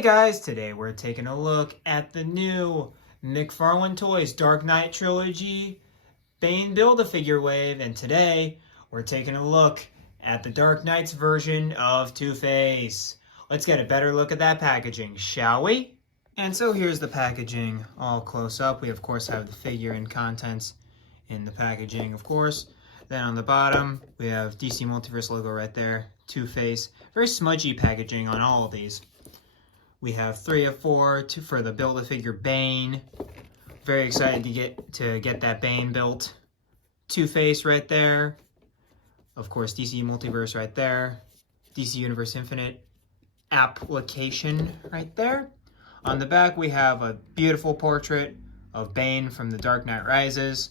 Hey guys, today we're taking a look at the new McFarlane Toys Dark Knight Trilogy Bane Build-A-Figure Wave, and today we're taking a look at the Dark Knight's version of Two-Face. Let's get a better look at that packaging, shall we? And so here's the packaging all close up. We of course have the figure and contents in the packaging, of course. Then on the bottom, we have DC Multiverse logo right there, Two-Face. Very smudgy packaging on all of these. We have 3 of 4 for the Build-A-Figure Bane. Very excited to get that Bane built. Two-Face right there. Of course, DC Multiverse right there. DC Universe Infinite Application right there. On the back, we have a beautiful portrait of Bane from The Dark Knight Rises.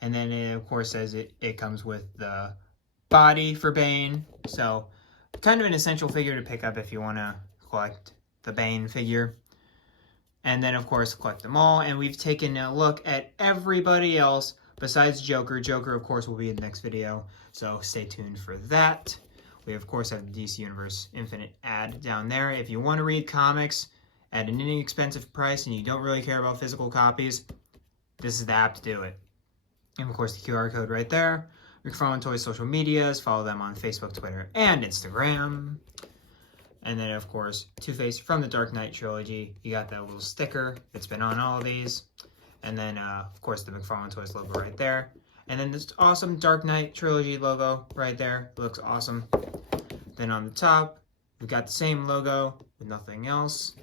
And then it, of course, says it comes with the body for Bane. So, kind of an essential figure to pick up if you want to collect the Bane figure. And then, of course, collect them all. And we've taken a look at everybody else besides Joker. Joker, of course, will be in the next video, so stay tuned for that. We, of course, have the DC Universe Infinite ad down there. If you want to read comics at an inexpensive price and you don't really care about physical copies, this is the app to do it. And, of course, the QR code right there. McFarlane Toys social medias. Follow them on Facebook, Twitter, and Instagram. And then, of course, Two-Face from the Dark Knight Trilogy. You got that little sticker that's been on all of these. And then, of course, the McFarlane Toys logo right there. And then this awesome Dark Knight Trilogy logo right there. It looks awesome. Then on the top, we've got the same logo with nothing else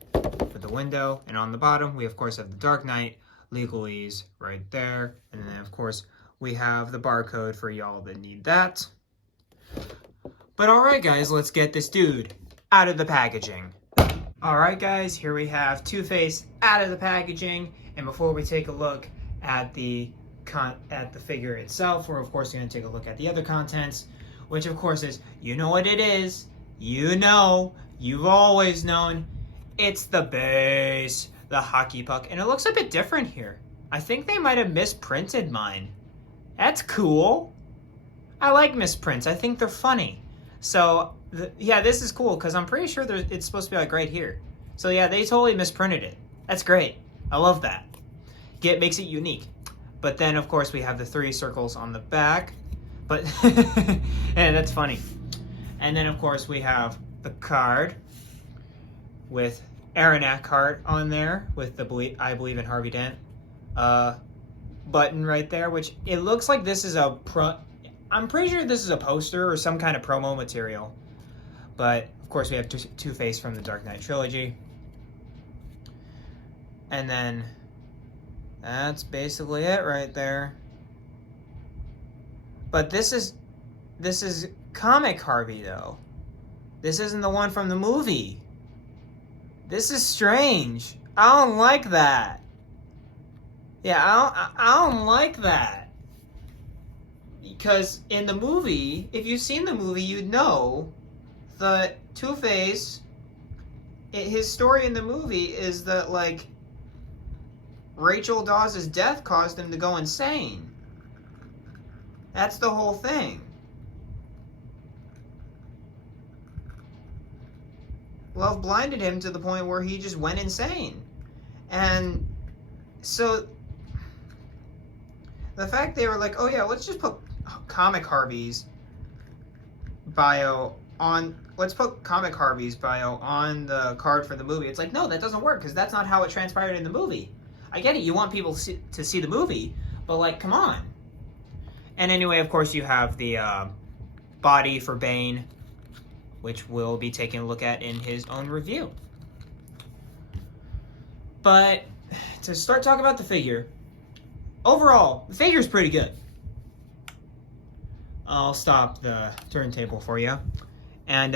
for the window. And on the bottom, we, of course, have the Dark Knight legalese right there. And then, of course, we have the barcode for y'all that need that. But all right, guys, let's get this dude out of the packaging. Alright guys, here we have Two-Face out of the packaging, and before we take a look at the figure itself, we're of course going to take a look at the other contents, which of course is, you know what it is, you know, you've always known, it's the base, the hockey puck, and it looks a bit different here. I think they might have misprinted mine. That's cool. I like misprints, I think they're funny. So, yeah, this is cool, because I'm pretty sure it's supposed to be like right here. So yeah, they totally misprinted it. That's great. I love that. Makes it unique. But then, of course, we have the 3 circles on the back. But, and that's funny. And then, of course, we have the card with Aaron Eckhart on there with the I Believe in Harvey Dent button right there, which it looks like this is I'm pretty sure this is a poster or some kind of promo material. But, of course, we have Two-Face from the Dark Knight Trilogy. And then, that's basically it right there. But this is comic Harvey, though. This isn't the one from the movie. This is strange. I don't like that. Yeah, I don't like that. Because in the movie, if you've seen the movie, you'd know the Two-Face, his story in the movie is that, like, Rachel Dawes' death caused him to go insane. That's the whole thing. Love blinded him to the point where he just went insane. And so, the fact they were like, oh yeah, let's just put Comic Harvey's bio on, let's put Comic Harvey's bio on the card for the movie. It's like, no, that doesn't work, because that's not how it transpired in the movie. I get it, you want people to see the movie, but like, come on. And anyway, of course, you have the body for Bane, which we'll be taking a look at in his own review. But to start talking about the figure, overall, the figure's pretty good. I'll stop the turntable for you. And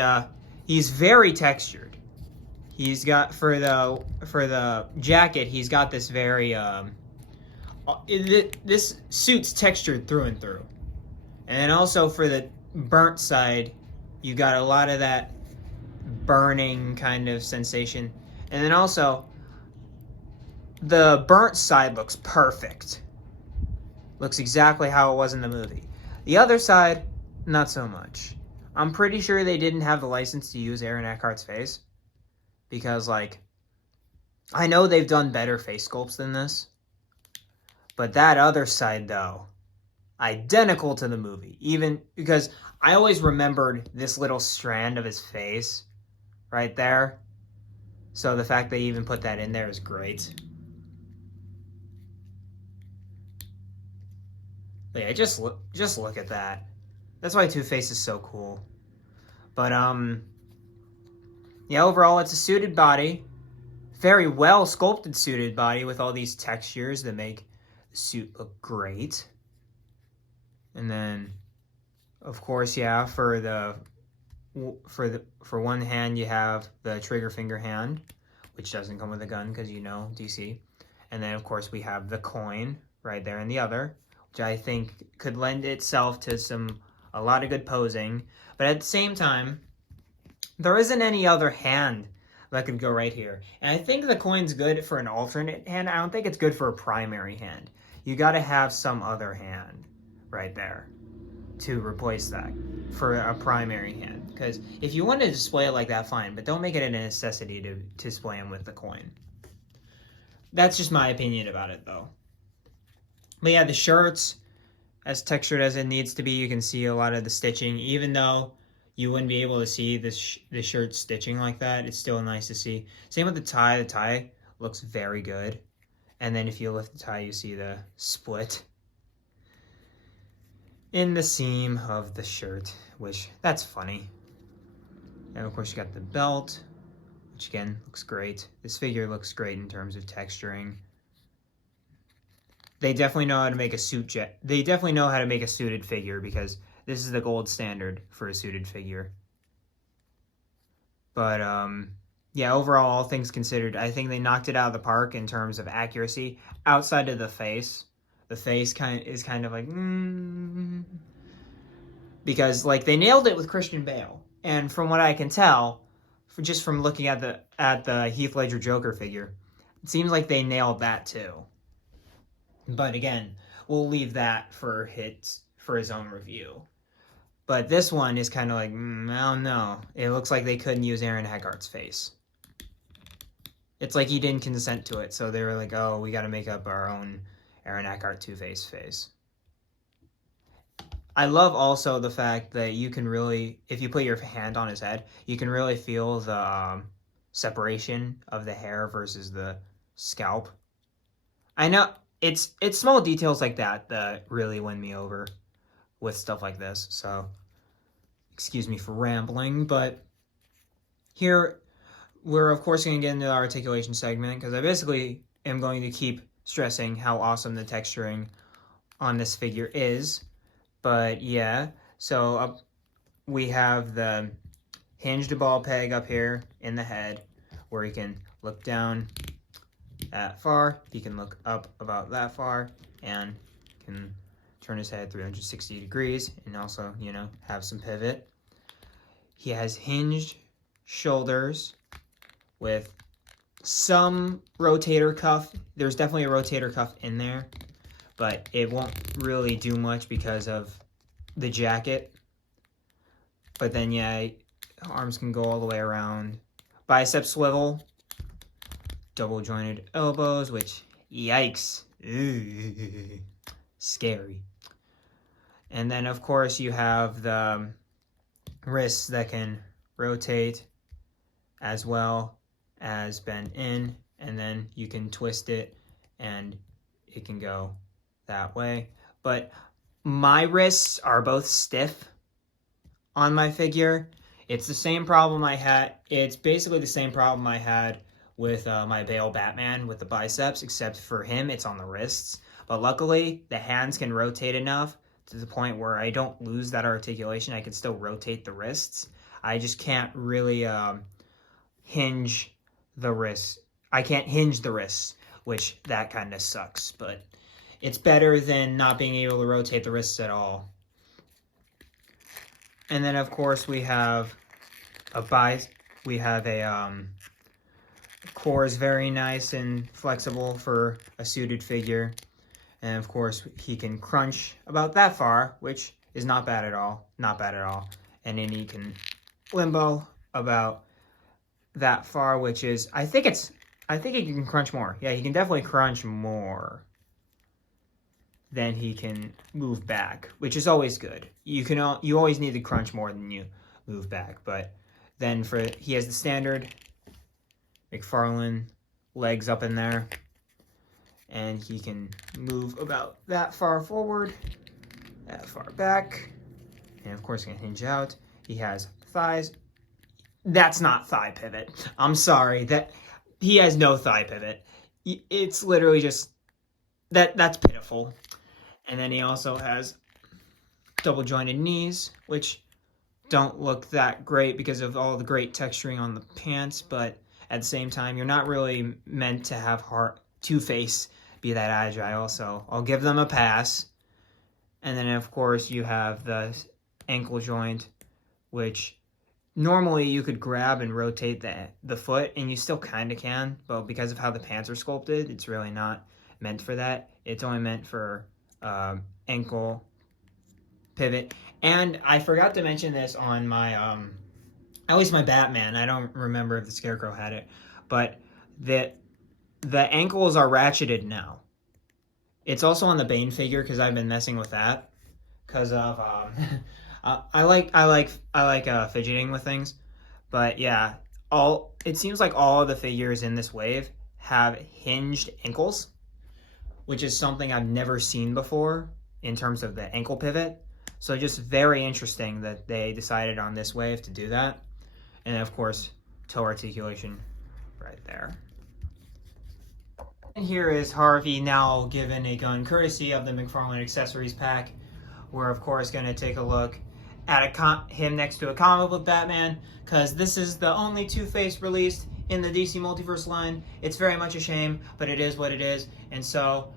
he's very textured. He's got, for the jacket, he's got this very, this suit's textured through and through. And then also for the burnt side, you got a lot of that burning kind of sensation. And then also, the burnt side looks perfect. Looks exactly how it was in the movie. The other side, not so much. I'm pretty sure they didn't have the license to use Aaron Eckhart's face, because, like, I know they've done better face sculpts than this, but that other side, though, identical to the movie. Even because I always remembered this little strand of his face right there. So the fact they even put that in there is great. But yeah, just look at that. That's why Two-Face is so cool. But yeah, overall it's a suited body. Very well sculpted suited body with all these textures that make the suit look great. And then, of course, yeah, for one hand you have the trigger finger hand, which doesn't come with a gun because, you know, DC. And then, of course, we have the coin right there in the other, which I think could lend itself to a lot of good posing. But at the same time, there isn't any other hand that could go right here. And I think the coin's good for an alternate hand. I don't think it's good for a primary hand. You got to have some other hand right there to replace that for a primary hand. Because if you want to display it like that, fine, but don't make it a necessity to display them with the coin. That's just my opinion about it, though. But yeah, the shirts, as textured as it needs to be, you can see a lot of the stitching. Even though you wouldn't be able to see the shirt stitching like that, it's still nice to see. Same with the tie. The tie looks very good. And then if you lift the tie, you see the split in the seam of the shirt, which, that's funny. And of course you got the belt, which again looks great. This figure looks great in terms of texturing. They definitely know how to make a suited figure, because this is the gold standard for a suited figure. But yeah, overall, all things considered, I think they knocked it out of the park in terms of accuracy. Outside of the face, the face is kind of like, because like they nailed it with Christian Bale, and from what I can tell, just from looking at the Heath Ledger Joker figure, it seems like they nailed that too. But again, we'll leave that for his own review. But this one is kind of like, I don't know. It looks like they couldn't use Aaron Eckhart's face. It's like he didn't consent to it, so they were like, oh, we got to make up our own Aaron Eckhart Two-Face face. I love also the fact that you can really, if you put your hand on his head, you can really feel the separation of the hair versus the scalp. I know it's small details like that that really win me over with stuff like this. So, excuse me for rambling, but here we're of course going to get into the articulation segment, because I basically am going to keep stressing how awesome the texturing on this figure is. But yeah, so we have the hinged ball peg up here in the head, where he can look down that far, he can look up about that far, and can turn his head 360 degrees, and also, you know, have some pivot. He has hinged shoulders with some rotator cuff. There's definitely a rotator cuff in there, but it won't really do much because of the jacket. But then, yeah, arms can go all the way around. Bicep swivel. Double jointed elbows, which, yikes. Ooh, scary. And then, of course, you have the wrists that can rotate as well as bend in, and then you can twist it and it can go that way. But my wrists are both stiff on my figure. It's the same problem I had. It's basically the same problem I had with my Bale Batman with the biceps, except for him, it's on the wrists. But luckily, the hands can rotate enough to the point where I don't lose that articulation. I can still rotate the wrists. I just can't really hinge the wrists. I can't hinge the wrists, which that kind of sucks. But it's better than not being able to rotate the wrists at all. And then, of course, we have a core is very nice and flexible for a suited figure. And of course, he can crunch about that far, which is not bad at all. Not bad at all. And then he can limbo about that far, which is, I think he can crunch more. Yeah, he can definitely crunch more than he can move back, which is always good. You always need to crunch more than you move back. But then he has the standard McFarlane legs up in there, and he can move about that far forward, that far back, and of course he can hinge out. He has thighs. That's not thigh pivot. I'm sorry, that he has no thigh pivot. It's literally just that's pitiful. And then he also has double jointed knees, which don't look that great because of all the great texturing on the pants, but at the same time, you're not really meant to have Two-Face be that agile, so I'll give them a pass. And then, of course, you have the ankle joint, which normally you could grab and rotate the foot, and you still kind of can, but because of how the pants are sculpted, it's really not meant for that. It's only meant for ankle pivot. And I forgot to mention this on my, at least my Batman. I don't remember if the Scarecrow had it, but the ankles are ratcheted now. It's also on the Bane figure because I've been messing with that because of I like fidgeting with things, but yeah, it seems like all of the figures in this wave have hinged ankles, which is something I've never seen before in terms of the ankle pivot. So just very interesting that they decided on this wave to do that. And of course, toe articulation right there. And here is Harvey now given a gun courtesy of the McFarlane accessories pack. We're of course going to take a look at him next to a comic book Batman, because this is the only Two-Face released in the DC Multiverse line. It's very much a shame, but it is what it is. And so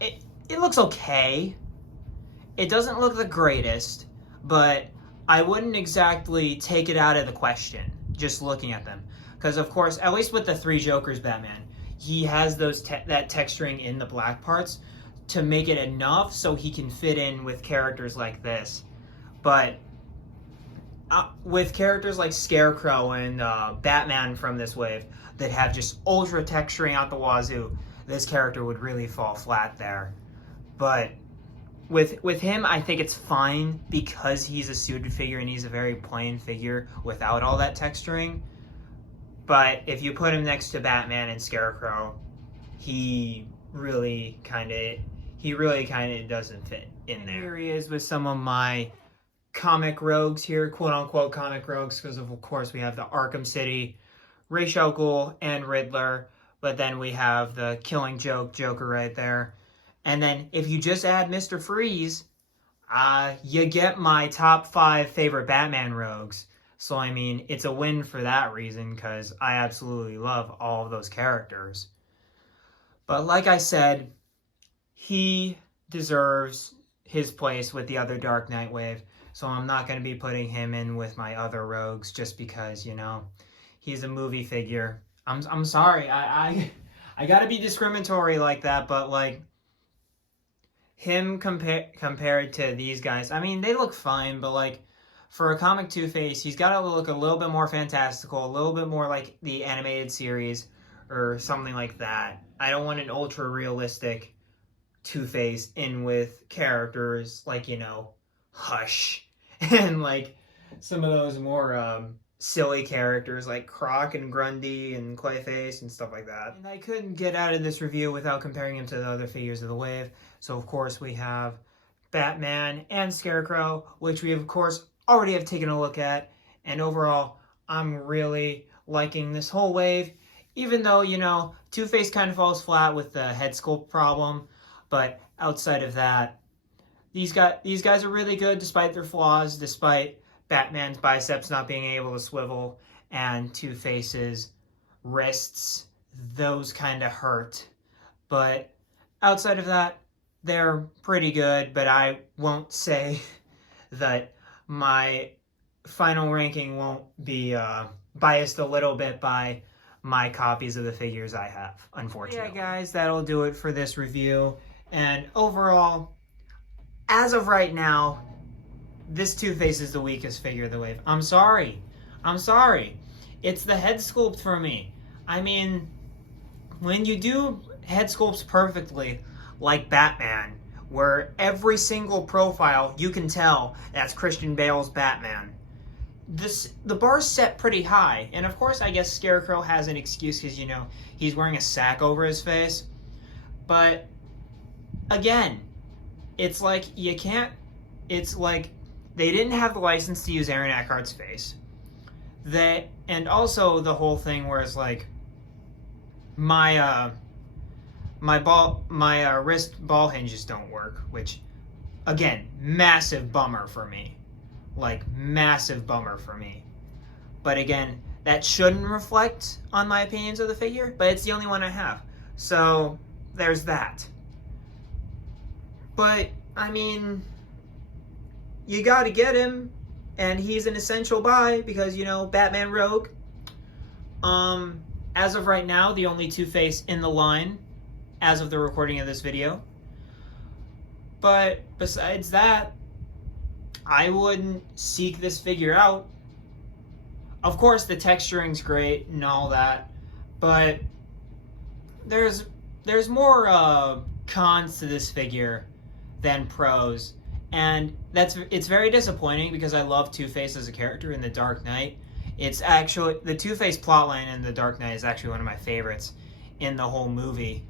it looks okay. It doesn't look the greatest, but I wouldn't exactly take it out of the question just looking at them. Because of course, at least with the Three Jokers Batman, he has that texturing in the black parts to make it enough so he can fit in with characters like this. But with characters like Scarecrow and Batman from this wave that have just ultra texturing out the wazoo, this character would really fall flat there. But with him, I think it's fine because he's a suited figure and he's a very plain figure without all that texturing. But if you put him next to Batman and Scarecrow, he really kind of doesn't fit in there. Here he is with some of my comic rogues here, quote-unquote comic rogues, because of course we have the Arkham City, Ra's al Ghul, and Riddler, but then we have the Killing Joke Joker right there. And then if you just add Mr. Freeze, you get my top 5 favorite Batman rogues. So I mean, it's a win for that reason, because I absolutely love all of those characters. But like I said, he deserves his place with the other Dark Knight wave. So I'm not going to be putting him in with my other rogues just because, you know, he's a movie figure. I'm sorry. I got to be discriminatory like that, but like him compared to these guys, I mean, they look fine, but like for a comic Two-Face, he's got to look a little bit more fantastical, a little bit more like the animated series or something like that. I don't want an ultra realistic Two-Face in with characters like, you know, Hush and like some of those more silly characters like Croc and Grundy and Clayface and stuff like that. And I couldn't get out of this review without comparing him to the other figures of the wave. So of course we have Batman and Scarecrow, which we of course already have taken a look at. And overall, I'm really liking this whole wave, even though, you know, Two-Face kind of falls flat with the head sculpt problem. But outside of that, these guys are really good despite their flaws, despite Batman's biceps not being able to swivel and Two-Face's wrists. Those kind of hurt. But outside of that, they're pretty good, but I won't say that my final ranking won't be biased a little bit by my copies of the figures I have, unfortunately. Yeah, guys, that'll do it for this review. And overall, as of right now, this Two-Face is the weakest figure of the wave. I'm sorry. it's the head sculpt for me. I mean, when you do head sculpts perfectly, like Batman, where every single profile you can tell that's Christian Bale's Batman, the bar's set pretty high. And of course, I guess Scarecrow has an excuse because, you know, he's wearing a sack over his face. But again, it's like you can't. It's like they didn't have the license to use Aaron Eckhart's face. And also the whole thing where it's like my wrist ball hinges don't work, which again, massive bummer for me. Like, massive bummer for me. But again, that shouldn't reflect on my opinions of the figure, but it's the only one I have. So there's that. But I mean, you gotta get him, and he's an essential buy because, you know, Batman Rogue. As of right now, the only Two-Face in the line as of the recording of this video. But besides that, I wouldn't seek this figure out. Of course, the texturing's great and all that, but there's more cons to this figure than pros, and it's very disappointing because I love Two-Face as a character in The Dark Knight. It's actually the Two-Face plotline in The Dark Knight is actually one of my favorites in the whole movie,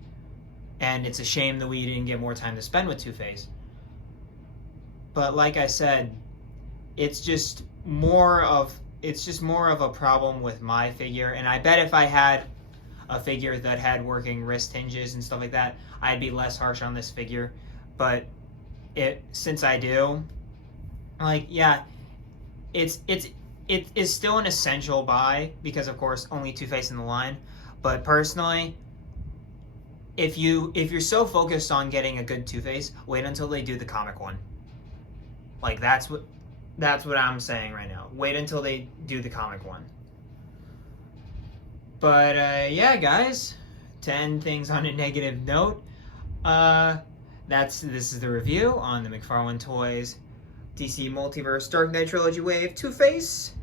and it's a shame that we didn't get more time to spend with Two-Face. But like I said, it's just more of a problem with my figure. And I bet if I had a figure that had working wrist hinges and stuff like that, I'd be less harsh on this figure. But since I do, like, yeah, it is still an essential buy because of course only Two-Face in the line. But personally, if you're so focused on getting a good Two-Face, wait until they do the comic one. Like, that's what I'm saying right now. Wait until they do the comic one. But yeah, guys, to end things on a negative note, this is the review on the McFarlane Toys DC Multiverse Dark Knight Trilogy Wave Two-Face.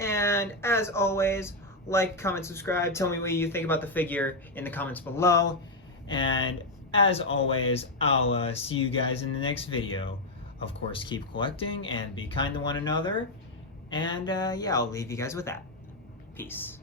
And as always, like, comment, subscribe. Tell me what you think about the figure in the comments below. And as always, I'll see you guys in the next video. Of course, keep collecting and be kind to one another. And yeah, I'll leave you guys with that. Peace.